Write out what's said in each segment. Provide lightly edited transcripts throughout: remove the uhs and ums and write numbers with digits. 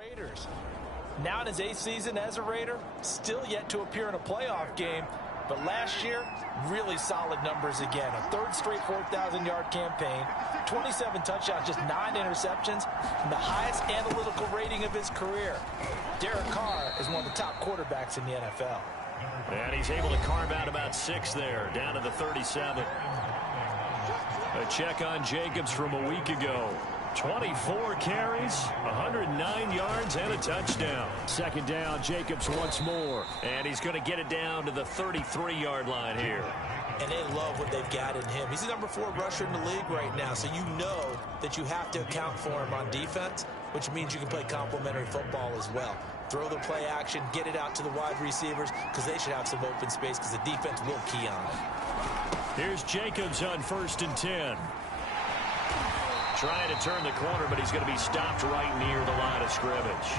Raiders. Now in his 8th season as a Raider, still yet to appear in a playoff game, but last year, really solid numbers again. A third straight 4,000-yard campaign, 27 touchdowns, just 9 interceptions, and the highest analytical rating of his career. Derek Carr is one of the top quarterbacks in the NFL. And he's able to carve out about 6 there, down to the 37. A check on Jacobs from a week ago. 24 carries, 109 yards, and a touchdown. Second down, Jacobs once more. And he's going to get it down to the 33-yard line here. And they love what they've got in him. He's the number 4 rusher in the league right now, so you know that you have to account for him on defense, which means you can play complementary football as well. Throw the play action, get it out to the wide receivers, because they should have some open space, because the defense will key on it. Here's Jacobs on 1st and 10. Trying to turn the corner, but he's going to be stopped right near the line of scrimmage.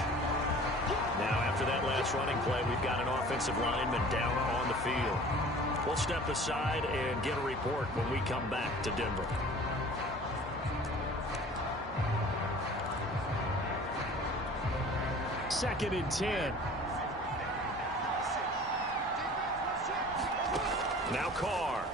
Now, after that last running play, we've got an offensive lineman down on the field. We'll step aside and get a report when we come back to Denver. Second and 10. Now Carr.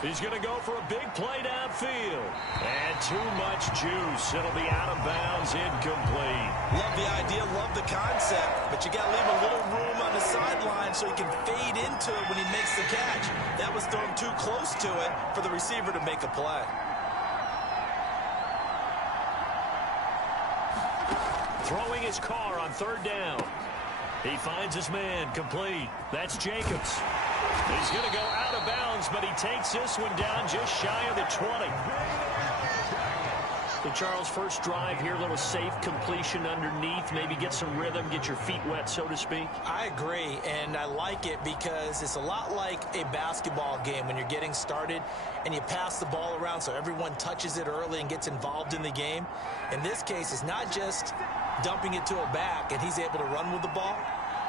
He's going to go for a big play downfield. And too much juice. It'll be out of bounds, incomplete. Love the idea, love the concept, but you got to leave a little room on the sideline so he can fade into it when he makes the catch. That was thrown too close to it for the receiver to make a play. Throwing his Carr on 3rd down. He finds his man, complete. That's Jacobs. He's going to go out of bounds, but he takes this one down just shy of the 20. So, Charles, first drive here, a little safe completion underneath, maybe get some rhythm, get your feet wet, so to speak. I agree, and I like it because it's a lot like a basketball game when you're getting started and you pass the ball around so everyone touches it early and gets involved in the game. In this case, it's not just dumping it to a back and he's able to run with the ball,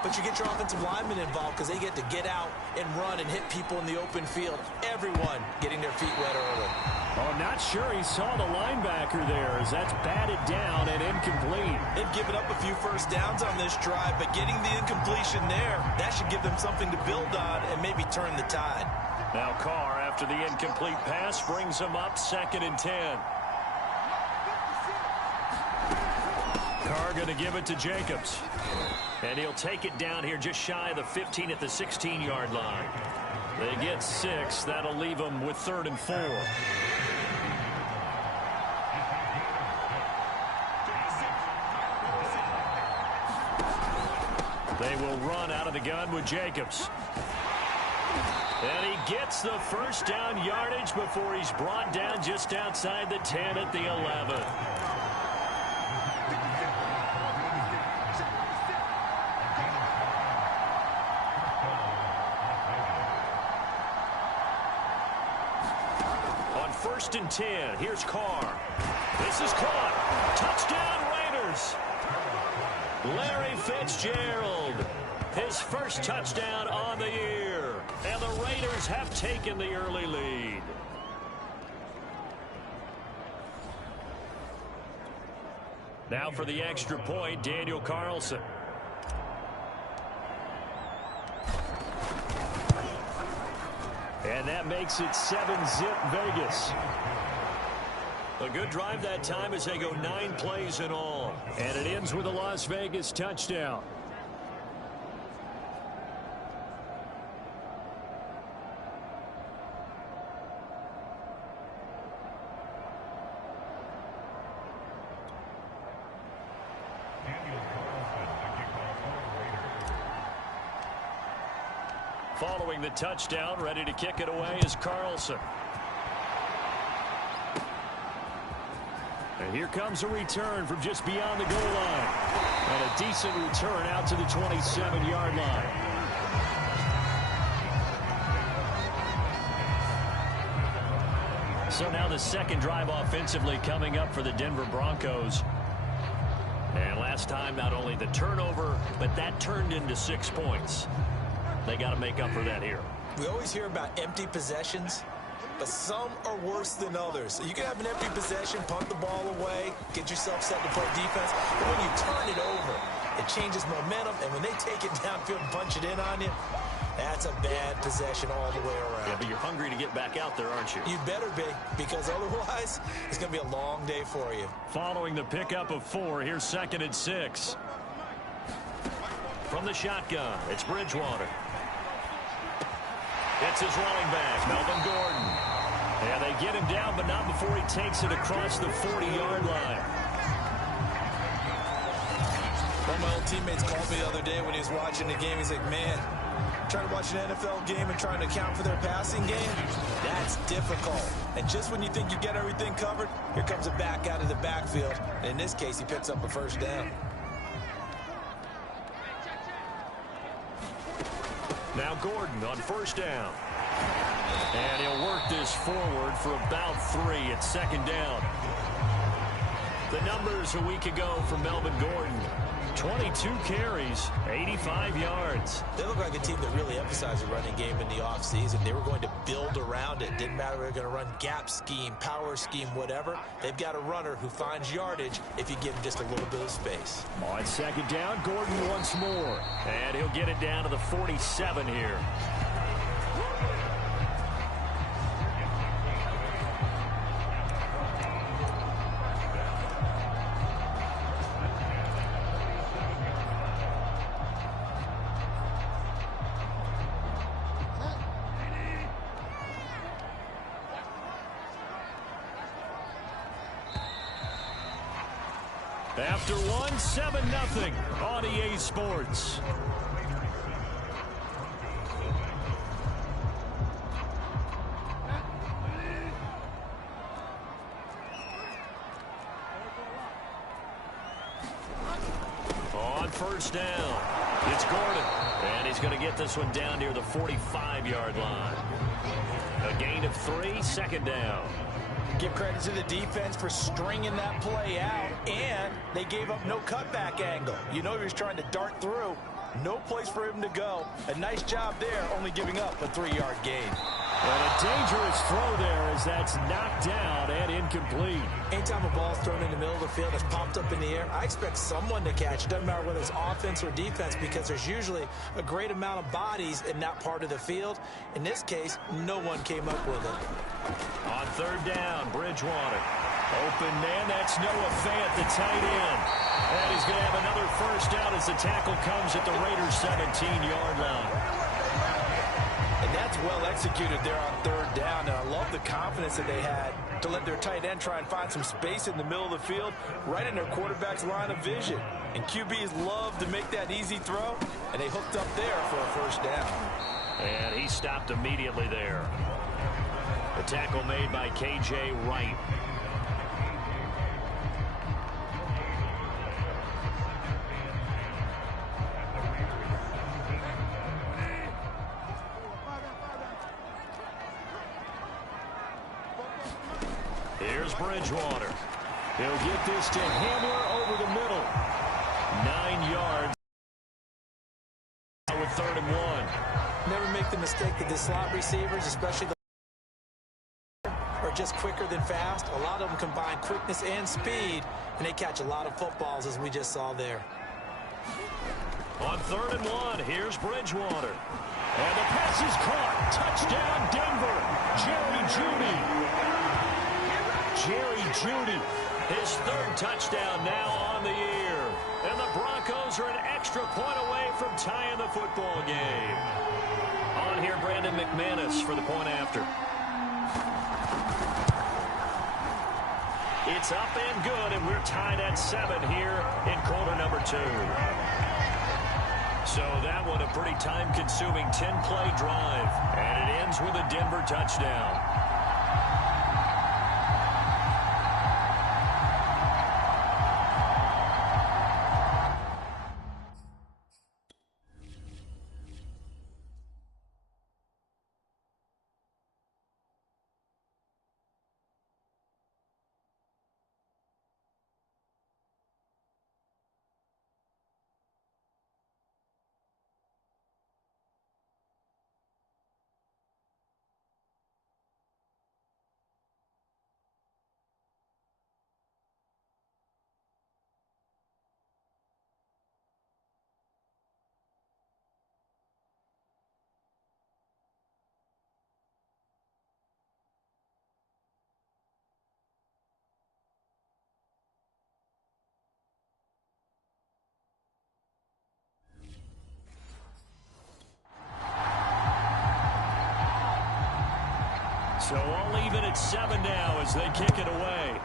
but you get your offensive linemen involved because they get to get out and run and hit people in the open field. Everyone getting their feet wet early. Oh, I'm not sure he saw the linebacker there as that's batted down and incomplete. They've given up a few first downs on this drive, but getting the incompletion there, that should give them something to build on and maybe turn the tide. Now Carr, after the incomplete pass, brings him up 2nd and 10. Carr going to give it to Jacobs. And he'll take it down here just shy of the 15 at the 16-yard line. They get 6. That'll leave them with 3rd and 4. They will run out of the gun with Jacobs. And he gets the first down yardage before he's brought down just outside the 10 at the 11. On 1st and 10, here's Carr. This is caught. Touchdown Raiders. Larry Fitzgerald, his first touchdown on the year. And the Raiders have taken the early lead. Now for the extra point, Daniel Carlson. And that makes it 7-zip Vegas. A good drive that time as they go 9 plays in all. And it ends with a Las Vegas touchdown. Following the touchdown, ready to kick it away is Carlson. And here comes a return from just beyond the goal line. And a decent return out to the 27-yard line. So now the second drive offensively coming up for the Denver Broncos. And last time, not only the turnover, but that turned into 6 points. They got to make up for that here. We always hear about empty possessions. but some are worse than others. So you can have an empty possession, punt the ball away, get yourself set to play defense. But when you turn it over, it changes momentum, and when they take it downfield and punch it in on you, that's a bad possession all the way around. Yeah, but you're hungry to get back out there, aren't you? You better be, because otherwise, it's going to be a long day for you. Following the pickup of 4, here's 2nd and 6. From the shotgun, it's Bridgewater. It's his running back, Melvin Gordon. And they get him down, but not before he takes it across the 40-yard line. One of my old teammates called me the other day when he was watching the game. He's like, man, trying to watch an NFL game and trying to account for their passing game, that's difficult. And just when you think you get everything covered, here comes a back out of the backfield. And in this case, he picks up a first down. Now Gordon on first down. And he'll work this forward for about 3 at 2nd down. The numbers a week ago for Melvin Gordon. 22 carries, 85 yards. They look like a team that really emphasized the running game in the offseason. They were going to build around it. Didn't matter if they were going to run gap scheme, power scheme, whatever. They've got a runner who finds yardage if you give him just a little bit of space. On 2nd down, Gordon once more. And he'll get it down to the 47 here. After 1, 7-0 on EA Sports. On first down, it's Gordon. And he's going to get this one down near the 45-yard line. A gain of 3, 2nd down. Give credit to the defense for stringing that play out, and they gave up no cutback angle. You know he was trying to dart through. No place for him to go. A nice job there, only giving up a 3-yard gain. And a dangerous throw there as that's knocked down and incomplete. Anytime a ball's thrown in the middle of the field, it's popped up in the air, I expect someone to catch it. Doesn't matter whether it's offense or defense, because there's usually a great amount of bodies in that part of the field. In this case, no one came up with it. On 3rd down, Bridgewater. Open man, that's Noah Fant, the tight end. And he's going to have another first down as the tackle comes at the Raiders' 17-yard line. And that's well executed there on 3rd down. And I love the confidence that they had to let their tight end try and find some space in the middle of the field, right in their quarterback's line of vision. And QBs love to make that easy throw, and they hooked up there for a first down. And he stopped immediately there. The tackle made by K.J. Wright. Here's Bridgewater. He'll get this to Hamler over the middle. 9 yards with 3rd and 1. Never make the mistake that the slot receivers, especially the are just quicker than fast. A lot of them combine quickness and speed, and they catch a lot of footballs, as we just saw there. On 3rd and 1, here's Bridgewater. And the pass is caught. Touchdown, Denver. Jerry Jeudy. Jerry Jeudy, his 3rd touchdown now on the year. And the Broncos are an extra point away from tying the football game. On here, Brandon McManus for the point after. It's up and good, and we're tied at 7 here in quarter number 2. So that one a pretty time-consuming 10-play drive, and it ends with a Denver touchdown. So all even at 7 now as they kick it away.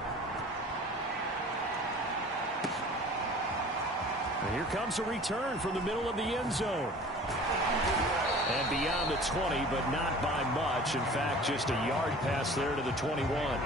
And here comes a return from the middle of the end zone. And beyond the 20, but not by much. In fact, just a yard pass there to the 21.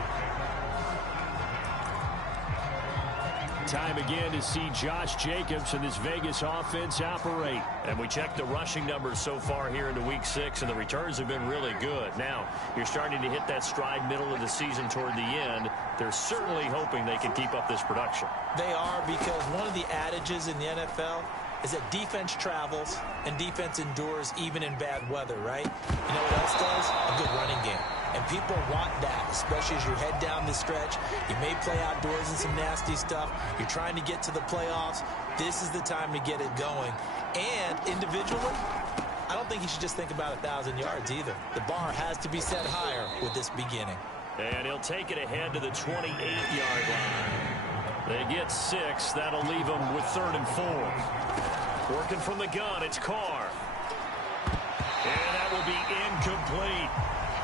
Time again to see Josh Jacobs and this Vegas offense operate. And we checked the rushing numbers so far here into Week 6, and the returns have been really good. Now, you're starting to hit that stride middle of the season toward the end. They're certainly hoping they can keep up this production. They are, because one of the adages in the NFL is that defense travels and defense endures even in bad weather, right? You know what else does? A good running game. And people want that, especially as you head down the stretch. You may play outdoors in some nasty stuff. You're trying to get to the playoffs. This is the time to get it going. And individually, I don't think you should just think about 1,000 yards either. The bar has to be set higher with this beginning. And he'll take it ahead to the 28-yard line. They get 6. That'll leave them with 3rd and 4. Working from the gun, it's Carr. And that will be incomplete.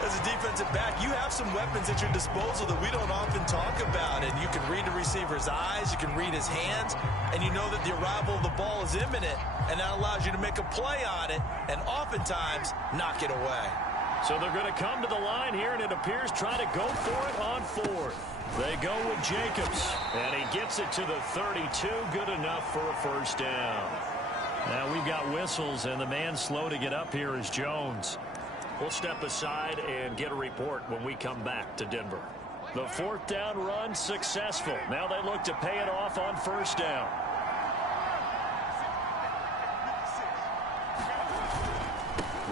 As a defensive back, you have some weapons at your disposal that we don't often talk about. And you can read the receiver's eyes, you can read his hands, and you know that the arrival of the ball is imminent. And that allows you to make a play on it and oftentimes knock it away. So they're going to come to the line here, and it appears trying to go for it on 4th. They go with Jacobs, and he gets it to the 32. Good enough for a first down. Now we've got whistles, and the man slow to get up here is Jones. We'll step aside and get a report when we come back to Denver. The 4th down run successful. Now they look to pay it off on 1st down.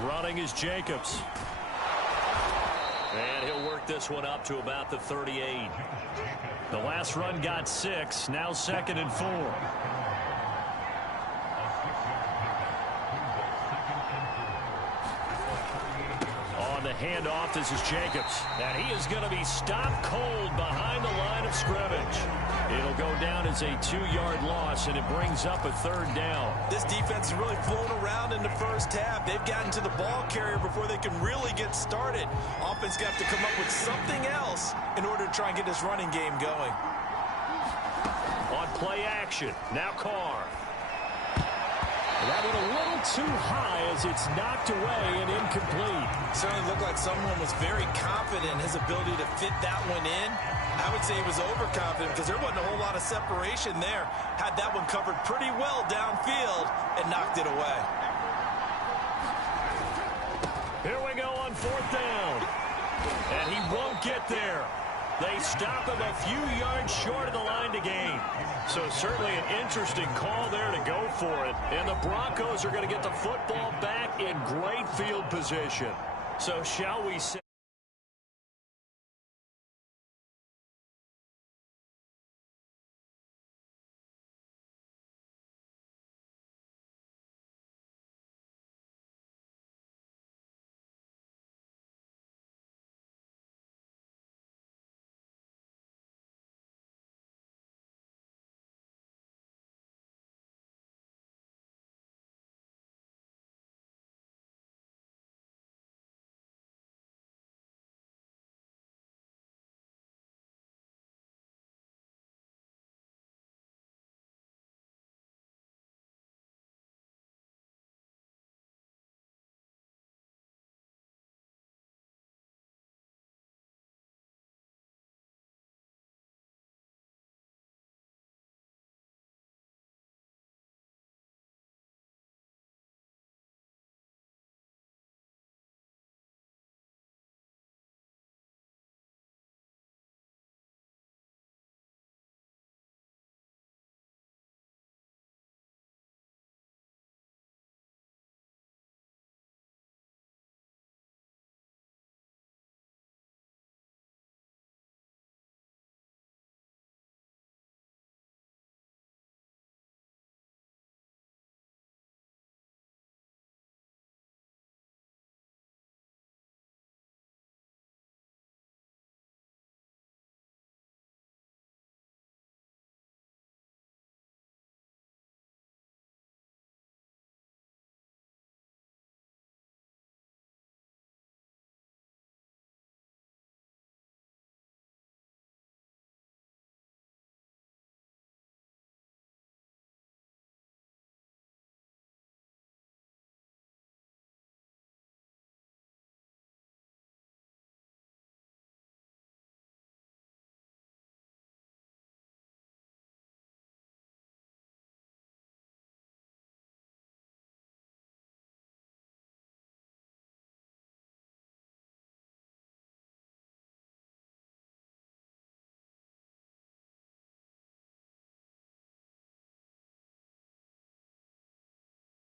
Running is Jacobs. And he'll work this one up to about the 38. The last run got 6. Now 2nd and 4. On the handoff, this is Jacobs. And he is going to be stopped cold behind the line of scrimmage. It'll go down as a 2-yard loss, and it brings up a 3rd down. This defense has really flown around in the first half. They've gotten to the ball carrier before they can really get started. Offense got to come up with something else in order to try and get this running game going. On play action, now Carr. That went a little too high as it's knocked away and incomplete. Certainly looked like someone was very confident in his ability to fit that one in. I would say he was overconfident because there wasn't a whole lot of separation there. Had that one covered pretty well downfield and knocked it away. Here we go on 4th down. And he won't get there. They stop him a few yards short of the line to gain. So certainly an interesting call there to go for it. And the Broncos are going to get the football back in great field position. So shall we say...